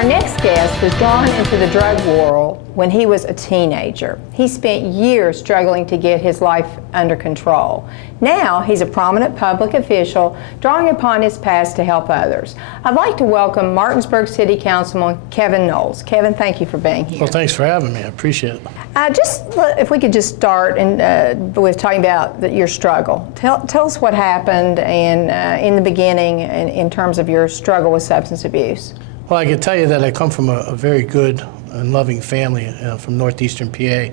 Our next guest was drawn into the drug world when he was a teenager. He spent years struggling to get his life under control. Now he's a prominent public official, drawing upon his past to help others. I'd like to welcome Martinsburg City Councilman Kevin Knowles. Kevin, thank you for being here. Well, thanks for having me. I appreciate it. If we could just start with talking about your struggle. Tell us what happened and in the beginning in terms of your struggle with substance abuse. Well, I can tell you that I come from a very good and loving family from northeastern PA,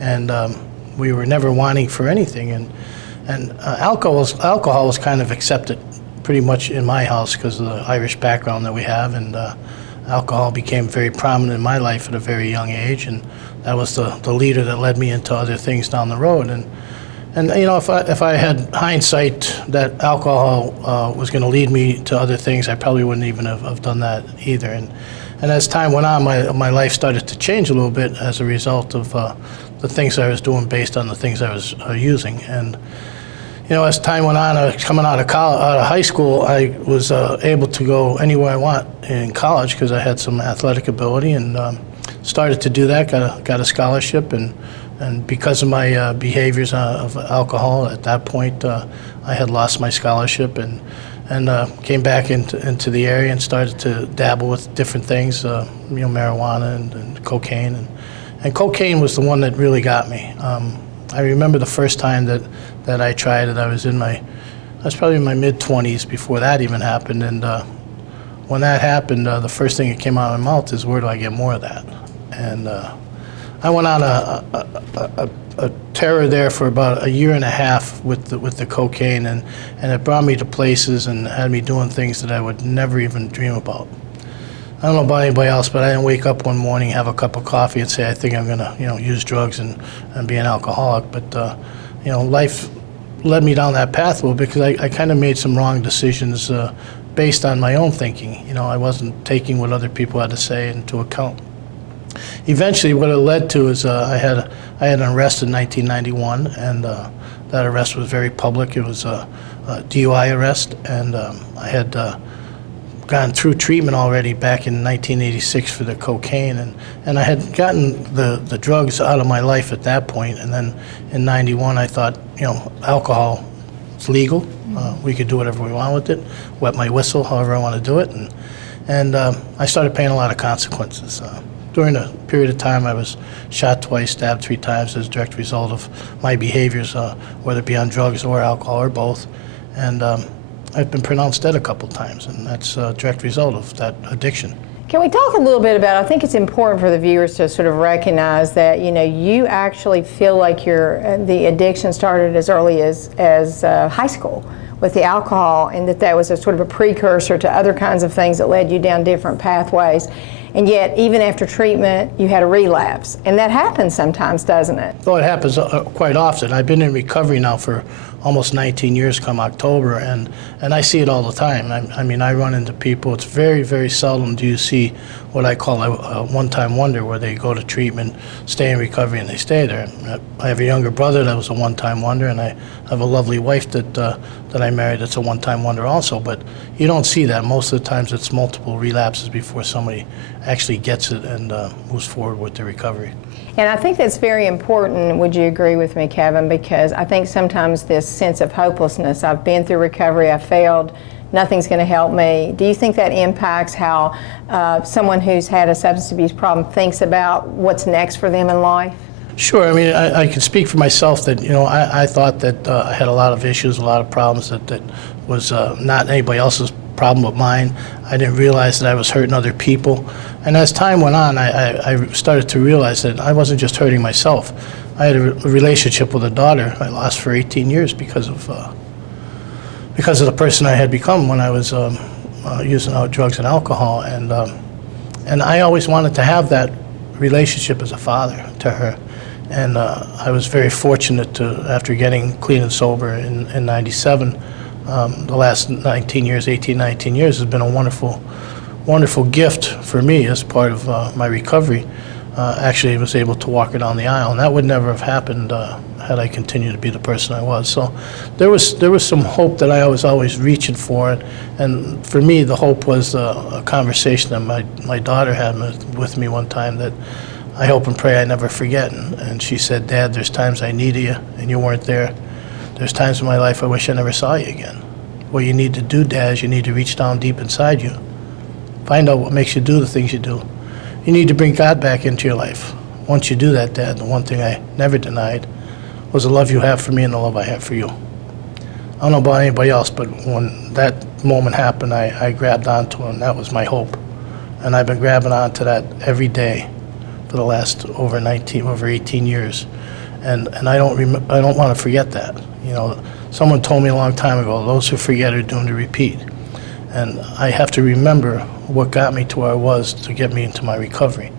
and we were never wanting for anything. And alcohol was kind of accepted pretty much in my house because of the Irish background that we have, and alcohol became very prominent in my life at a very young age, and that was the leader that led me into other things down the road. And you know, if I had hindsight that alcohol was going to lead me to other things, I probably wouldn't even have done that either. And as time went on, my life started to change a little bit as a result of the things I was doing based on the things I was using. And you know, as time went on, I was coming out of high school, I was able to go anywhere I want in college because I had some athletic ability, and started to do that. Got a scholarship, and because of my behaviors of alcohol at that point, I had lost my scholarship and came back into the area and started to dabble with different things, you know, marijuana and cocaine, and cocaine was the one that really got me. I remember the first time that I tried it. I was probably in my mid-20s before that even happened, and when that happened, the first thing that came out of my mouth is, where do I get more of that? And I went on a terror there for about a year and a half with the cocaine, and it brought me to places and had me doing things that I would never even dream about. I don't know about anybody else, but I didn't wake up one morning, have a cup of coffee, and say, I think I'm gonna, you know, use drugs and be an alcoholic. But you know, life led me down that path a little bit because I kind of made some wrong decisions based on my own thinking. You know, I wasn't taking what other people had to say into account. Eventually, what it led to is I had an arrest in 1991, and that arrest was very public. It was a DUI arrest, and I had gone through treatment already back in 1986 for the cocaine, and I had gotten the drugs out of my life at that point. And then in 91, I thought, you know, alcohol is legal. We could do whatever we want with it, wet my whistle, however I want to do it, and I started paying a lot of consequences. During a period of time, I was shot twice, stabbed 3 times as a direct result of my behaviors, whether it be on drugs or alcohol or both. And I've been pronounced dead a couple times, and that's a direct result of that addiction. Can we talk a little bit about, I think it's important for the viewers to sort of recognize that, you know, you actually feel like the addiction started as early as high school with the alcohol, and that was a sort of a precursor to other kinds of things that led you down different pathways. And yet, even after treatment, you had a relapse. And that happens sometimes, doesn't it? Well, it happens quite often. I've been in recovery now for almost 19 years come October, and I see it all the time. I mean, I run into people. It's very, very seldom do you see what I call a one-time wonder, where they go to treatment, stay in recovery, and they stay there. I have a younger brother that was a one-time wonder, and I have a lovely wife that I married that's a one-time wonder also. But you don't see that. Most of the times it's multiple relapses before somebody actually gets it and moves forward with their recovery. And I think that's very important, would you agree with me, Kevin? Because I think sometimes this sense of hopelessness, I've been through recovery, I failed, nothing's going to help me. Do you think that impacts how someone who's had a substance abuse problem thinks about what's next for them in life? Sure. I mean, I can speak for myself that, you know, I thought that I had a lot of issues, a lot of problems that was not anybody else's problem but mine. I didn't realize that I was hurting other people. And as time went on, I started to realize that I wasn't just hurting myself. I had a relationship with a daughter I lost for 18 years because of the person I had become when I was using drugs and alcohol. And I always wanted to have that relationship as a father to her. And I was very fortunate to, after getting clean and sober in 97, the last 19 years has been a wonderful gift for me as part of my recovery. Actually, I was able to walk her down the aisle, and that would never have happened had I continued to be the person I was. So there was some hope that I was always reaching for, and for me the hope was a conversation that my daughter had with me one time that I hope and pray I never forget. And she said, "Dad, there's times I needed you and you weren't there. There's times in my life I wish I never saw you again. What you need to do, Dad, is you need to reach down deep inside you. Find out what makes you do the things you do. You need to bring God back into your life. Once you do that, Dad, the one thing I never denied was the love you have for me and the love I have for you." I don't know about anybody else, but when that moment happened, I grabbed onto it, and that was my hope. And I've been grabbing onto that every day for the last over 18 years. And I don't want to forget that. You know, someone told me a long time ago, those who forget are doomed to repeat. And I have to remember what got me to where I was to get me into my recovery.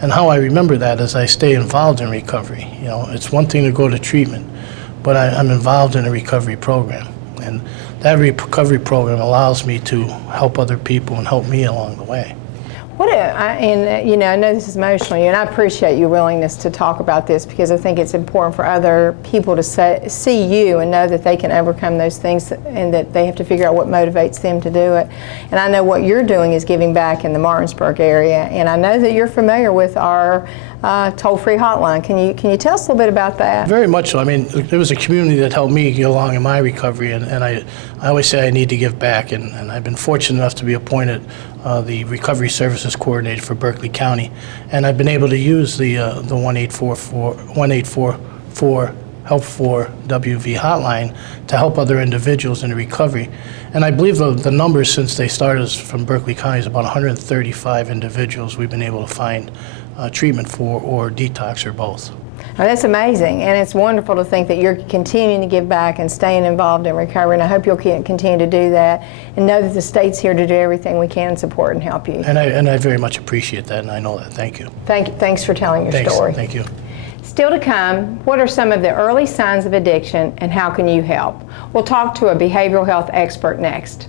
And how I remember that is I stay involved in recovery. You know, it's one thing to go to treatment, but I'm involved in a recovery program. And that recovery program allows me to help other people and help me along the way. You know, I know this is emotional, and I appreciate your willingness to talk about this because I think it's important for other people to see you and know that they can overcome those things and that they have to figure out what motivates them to do it. And I know what you're doing is giving back in the Martinsburg area, and I know that you're familiar with our toll-free hotline. Can you tell us a little bit about that? Very much so. I mean, there was a community that helped me get along in my recovery, and I always say I need to give back, and I've been fortunate enough to be appointed the Recovery Services Coordinator for Berkeley County, and I've been able to use the 1844 Help for WV hotline to help other individuals in recovery. And I believe the numbers since they started from Berkeley County is about 135 individuals we've been able to find treatment for, or detox, or both. Well, that's amazing, and it's wonderful to think that you're continuing to give back and staying involved in recovery, and I hope you'll continue to do that and know that the state's here to do everything we can to support and help you. And I very much appreciate that, and I know that. Thank you. Thanks for telling your story. Thank you. Still to come, what are some of the early signs of addiction and how can you help? We'll talk to a behavioral health expert next.